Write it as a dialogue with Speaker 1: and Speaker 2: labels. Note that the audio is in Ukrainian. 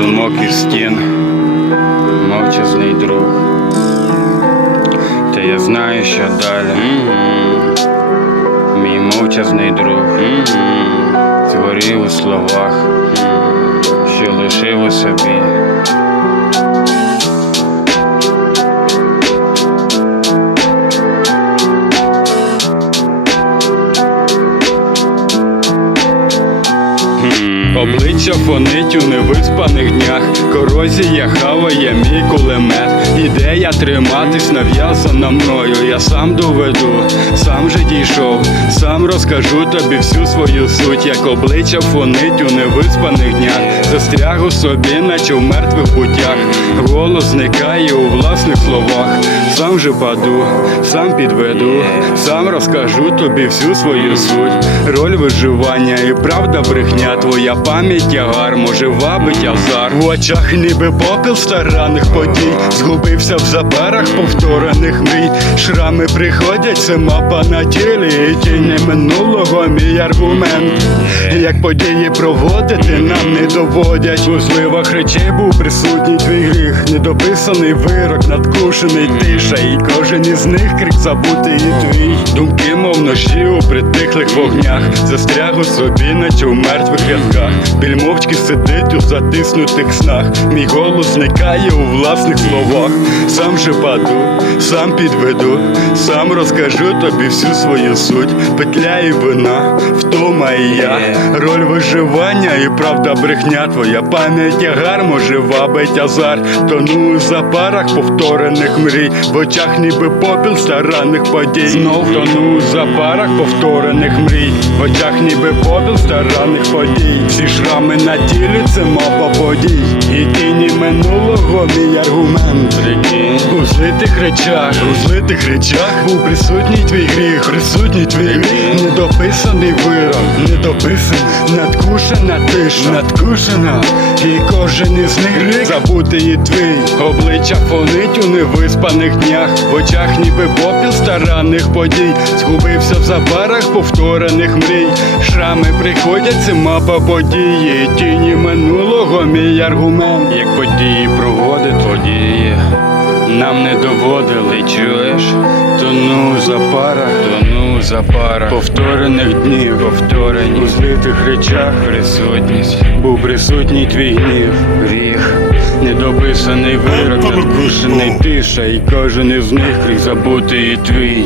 Speaker 1: думок і стін, мовчазний друг. Та я знаю, що далі. Мій мовчазний друг згорів у словах, що лишив у собі. Обличчя фонить у невиспаних днях, корозія хаває мій кулемет. Ідея триматись нав'язана мною. Я сам доведу, сам же дійшов, сам розкажу тобі всю свою суть, як обличчя фонить у невиспаних днях. Застряг у собі, наче в мертвих путях. Голос зникає у власних словах. Сам же паду, сам підведу, сам розкажу тобі всю свою суть. Роль виживання і правда брехня. Твоя пам'ять тягар, може вабить азар. В очах ніби попіл старанних подій. Згубився в забарах повторених мрій. Шрами приходять, це мапа на тілі. І тіні минулого мій аргумент. Як події проводити нам не доводять. У зливах речей був присутній твій гріх. Недописаний вирок, надкушений тиша. І кожен із них крик забутий і твій. Думки, мов ножі у притихлих вогнях. Застряг у собі, наче у мертвих рядках. Біль мовчки сидить у затиснутих снах. Мій голос зникає у власних словах. Сам же паду, сам підведу, сам розкажу тобі всю свою суть. Петля і вина, втома і я. Роль виживання і правда брехня твоя пам'ять тягар, може вабить азар. Тону у запарах повторених мрій, в очах ніби попіл старанних подій. Знов тону у запарах повторених мрій, в очах ніби попіл старанних подій. Всі шрами на тілі це мапа подій. І тіні минулого мій аргумент. У речах, у злитих речах був присутній твій гріх, присутній твій гріх, недописаний вирок, недописаний, надкушена тиша, надкушена, і кожен із них рік забутий і твій. Обличчя фонить у невиспаних днях, в очах ніби попіл старанних подій, згубився в забарах повторених мрій. Шрами приходять, це мапа події, тіні минулого мій аргумент. Як події проводить події, нам не доводили, чуєш? Тону за пара, тону за пара повторених днів, повторені у злитих речах присутність. Був присутній твій гнів, гріх, недописаний вирок, надкушений тиша, і кожен із них крізь забутий і твій.